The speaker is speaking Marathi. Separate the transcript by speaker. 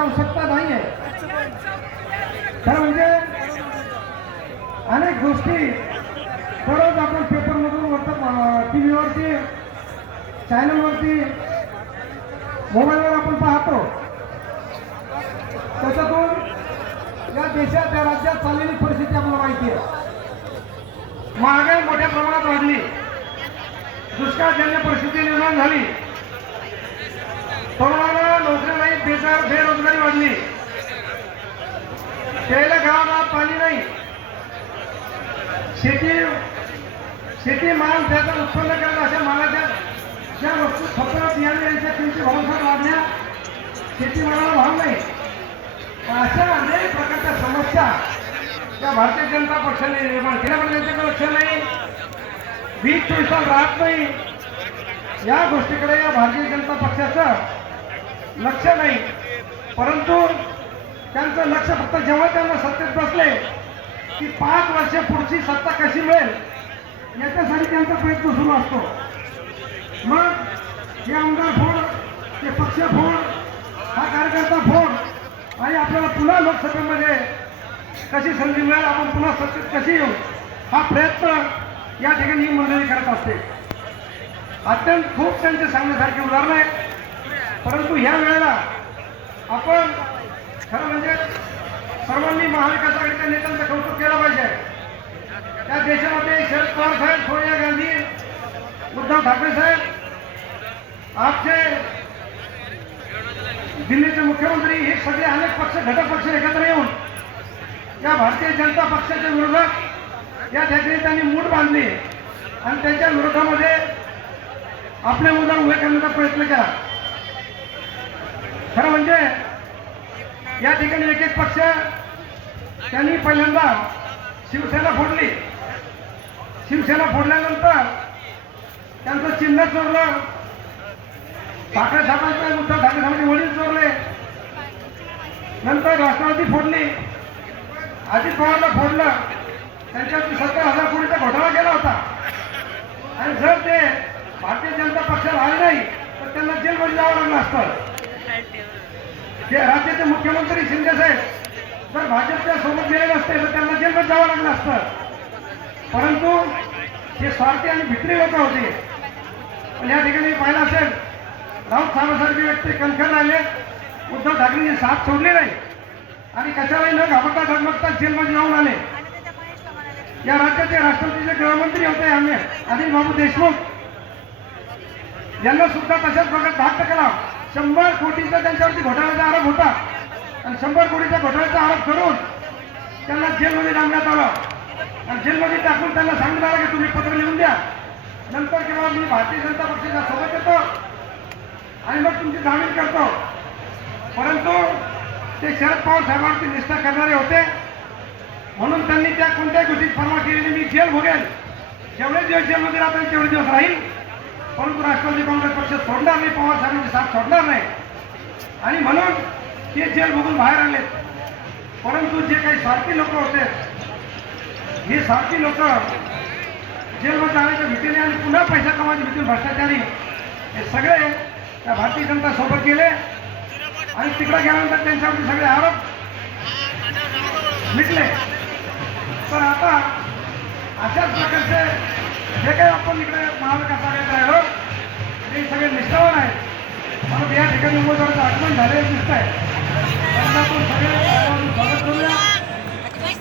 Speaker 1: आवश्यकता नाही आहे. खरं म्हणजे अनेक गोष्टी दररोज आपण पेपरमधून वर्त टी व्हीवरती चॅनलवरती मोबाईलवर आपण पाहतो. त्याच्यातून या देशात या राज्यात चाललेली परिस्थिती आपल्याला माहिती आहे. महागाई मोठ्या प्रमाणात वाढली. दुष्काळजन्य परिस्थिती निर्माण झाली. तरुणांना बेरोजगार बेरोजगारी वाढली. प्यायला गावागावात पाणी नाही. शेती शेती माल त्याचं उत्पन्न करणं अशा मालाच्या ज्या वस्तू खपत बियाणे यांच्या किमती भरमसाठ वाढल्या शेतीमालाला भाव नाही. अशा अनेक प्रकारच्या समस्या त्या भारतीय जनता पक्षाने निर्माण केल्या पण त्यांच्याकडे लक्ष नाही. वीज चोवीस राहत नाही. या गोष्टीकडे या भारतीय जनता पक्षाचं लक्ष नाही. परंतु त्यांचं लक्ष फक्त जेव्हा त्यांना सत्तेत बसले की पाच वर्ष पुढची सत्ता कशी मिळेल याच्यासाठी त्यांचा प्रयत्न सुरू असतो. मग हे आमदार फोड ते पक्ष फोड हा कार्यकर्ता फोड आणि आपल्याला पुन्हा लोकसभेमध्ये कशी संधी मिळेल आपण पुन्हा सत्तेत कशी येऊ हा प्रयत्न या ठिकाणी ही मंडळी करत असते. अत्यंत खूप त्यांचे सांगण्यासारखे उदाहरण आहे. परंतु ह्या वेळेला आपण खरं म्हणजे सर्वांनी महाविकास आघाडीच्या नेत्यांचं कौतुक केलं पाहिजे. त्या देशामध्ये शरद पवार साहेब सोनिया गांधी उद्धव ठाकरे साहेब आपचे दिल्लीचे मुख्यमंत्री हे सगळे अनेक पक्ष घटक पक्ष एकत्र येऊन या भारतीय जनता पक्षाच्या विरोधात या ठिकाणी त्यांनी मूठ बांधली आणि त्यांच्या विरोधामध्ये आपले मुद्दा उभे करण्याचा प्रयत्न केला. खरं म्हणजे या ठिकाणी एक एक पक्ष त्यांनी पहिल्यांदा शिवसेना फोडली. शिवसेना फोडल्यानंतर त्यांचं चिन्ह चोरलं. ठाकरे साहेबांचा मुद्दा ठाकरे साहेबांचे वडील चोरले. नंतर राष्ट्रवादी फोडली. अजित पवारला फोडलं. त्यांच्यावरती सत्तर हजार कोटीचा घोटाळा केला होता. आणि जर ते भारतीय जनता पक्षात आले नाही तर त्यांना जेलमध्ये जावं लागलं असतं. जे राज्याचे मुख्यमंत्री शिंदे साहेब जर भाजपच्या सोबत गेले नसते तर त्यांना जेलमध्ये जावं लागलं असतं. परंतु हे स्वार्थी आणि भित्री लोक होते पण या ठिकाणी पाहिलं असेल राऊत साहेबांसारखे व्यक्ती कणखर राहिले उद्धव ठाकरेंची साथ सोडली नाही आणि कशालाही न घाबरता डगमगता जेलमध्ये जाऊन आले. या राज्याचे राष्ट्रपतीचे गृहमंत्री होते आम्ही अनिल बाबू देशमुख. यांना सुद्धा तशाच प्रकारे धाक टाकला. शंभर कोटीचा त्यांच्यावरती घोटाळ्याचा आरोप होता. आणि शंभर कोटीचा घोटाळ्याचा आरोप करून त्यांना जेलमध्ये डांबण्यात आलं. आणि जेलमध्ये टाकून त्यांना सांगण्यात आलं की तुम्ही पत्र लिहून द्या. नंतर केव्हा मी भारतीय जनता पक्षाच्या सोबत येतो आणि मग तुमची जामीन करतो. परंतु ते शरद पवार साहेबांची निष्ठा करणारे होते. म्हणून त्यांनी त्या कोणत्याही गोष्टीत फर्मा केलेली मी जेल भोगेल. जेवढे दिवस जेलमध्ये राहतील तेवढे दिवस राहील. परंतु राष्ट्रवादी काँग्रेस सोडणार नाही पवार साहेबांची साथ सोडणार नाही. आणि म्हणून ते जेल बघून बाहेर आले परंतु जे काही स्वार्थी लोक होते हे स्वार्थी लोक जेलमध्ये जाण्याच्या भीतीने आणि पुन्हा पैसा कमावायच्या भीतीने भ्रष्टाचारी हे सगळे त्या भारतीय जनता सोबत गेले. आणि तिकडे गेल्यानंतर त्यांच्यावरती सगळे आरोप मिटले. तर आता अशाच प्रकारचे जे काही आपण इकडे महाविकास आघाडीत राहिलो ते सगळे निष्ठावान आहेत. म्हणून या ठिकाणी उमेदवाराचं आगमन झालेलं दिसत आहे त्यांना आपण सगळे स्वागत करूया.